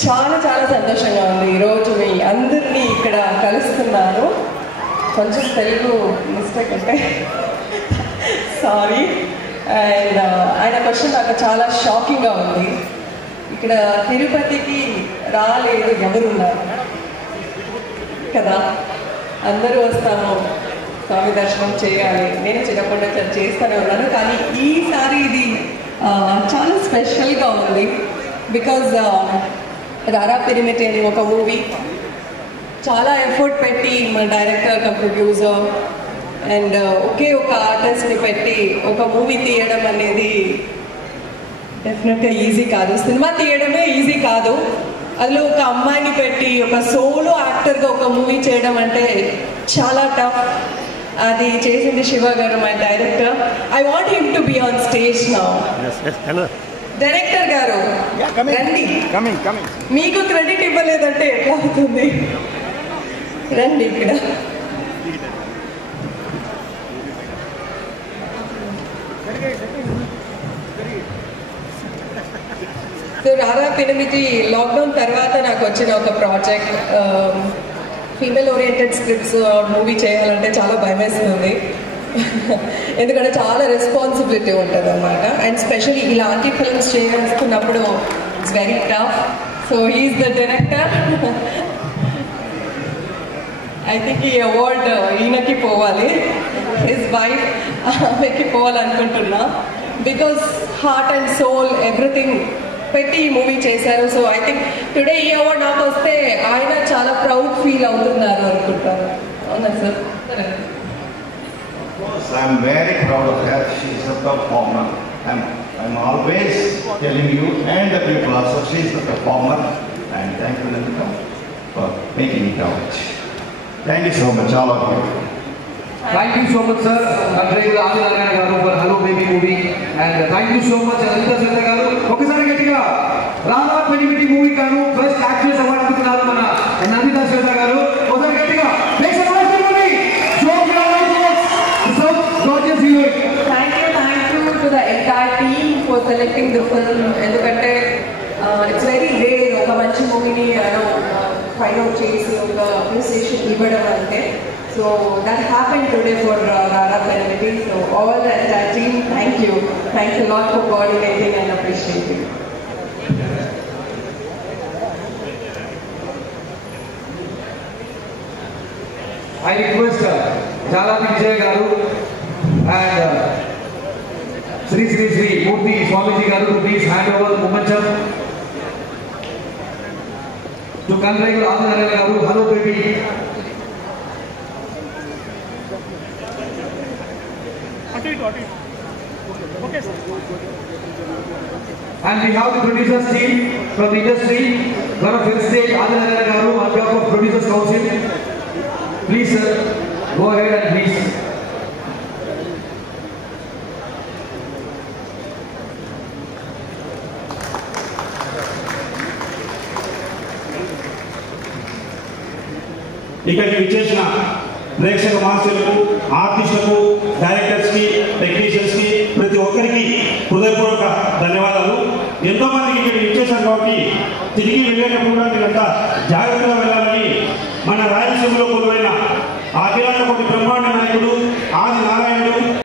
చాలా చాలా సంతోషంగా ఉంది ఈరోజు మీ అందరినీ ఇక్కడ కలుస్తున్నాను. కొంచెం తెలుగు మిస్టేక్ అంటే సారీ. అండ్ ఆయన క్వశ్చన్ నాకు చాలా షాకింగ్గా ఉంది. ఇక్కడ తిరుపతికి రాలేదు ఎవరున్నారు కదా, అందరూ వస్తాము స్వామి దర్శనం చేయాలి. నేను చిన్నప్పటి నుంచి చేస్తూనే ఉన్నాను, కానీ ఈసారి ఇది చాలా స్పెషల్గా ఉంది. బికాజ్ రారా పిరిమిటి అని ఒక మూవీ చాలా ఎఫర్ట్ పెట్టి మన డైరెక్టర్ ప్రొడ్యూసర్ అండ్ ఒకే ఒక ఆర్టిస్ట్ని పెట్టి ఒక మూవీ తీయడం అనేది డెఫినెట్గా ఈజీ కాదు. సినిమా తీయడమే ఈజీ కాదు, అందులో ఒక అమ్మాయిని పెట్టి ఒక సోలో యాక్టర్గా ఒక మూవీ చేయడం అంటే చాలా టఫ్. అది చేసింది శివ గారు, my director. I want him to be on stage now. Director గారు రండి, మీకు క్రెడిట్ ఇవ్వలేదంటే ఎట్లా అవుతుంది? రండి ఇక్కడ. సో రారా పిరిమిటి లాక్డౌన్ తర్వాత నాకు వచ్చిన ఒక project. Female oriented scripts movie చేయాలంటే చాలా భయం వేస్తుంది, ఎందుకంటే చాలా రెస్పాన్సిబిలిటీ ఉంటుంది అన్నమాట. అండ్ స్పెషల్లీ ఇలాంటి ఫిల్మ్స్ చేయాలనుకున్నప్పుడు it's very tough. So he's the director. I think ఈ అవార్డ్ ఈయనకి పోవాలి, హిస్ వైఫ్ ఆమెకి పోవాలనుకుంటున్నా. Because heart and soul everything పెట్టి ఈ మూవీ చేశారు. సో ఐ థింక్ టుడే ఈ అవార్డ్ నాకు వస్తే ఆయన చాలా ప్రౌడ్ ఫీల్ అవుతున్నారు అనుకుంటాను. అవునా sir? I'm very proud of her. She is a performer. I'm always telling you and the people also, she is a performer. And thank you, Nandita, for making it out. Thank you so much, all of you. Thank you so much, sir. Honorable Adi Narayana garu for Hello Baby movie, and thank you so much, Anita Sandra garu. Okasari gatiga Rara Pirimiti movie garu first actress award andukunnaru mana Anita Sandra garu. Okasari gatiga make some noise for me. Show me all the so gorgeous heroine. Thank you to the entire team for selecting the film. Endukante it's very rare oka manchi movie ni find out chesi oka appreciation ivvadam ante. So that happened today for Rara Pirimiti. So all the entire team, thank you. Thanks a lot for coordinating and appreciating. I request Jalati Vijay garu and Sri Murthy Swamiji garu to please hand over the momentum to Honorable Adi Narayana garu. Hello Baby. Okay, sir. And we have the producers team from the industry. One of the stage, Adi Narayana garu, on behalf of Producers Council. Please, sir, go ahead and please. ఇక్కడికి విచ్చేసిన ప్రేక్షక మహాశయులకు, ఆర్టిస్టులకు, డైరెక్టర్స్కి, టెక్నీషియన్స్కి, ప్రతి ఒక్కరికి హృదయపూర్వక ధన్యవాదాలు. ఎంతోమందికి ఇక్కడికి విచ్చేశారు కాబట్టి తిరిగి వెళ్ళేటప్పుడు కూడా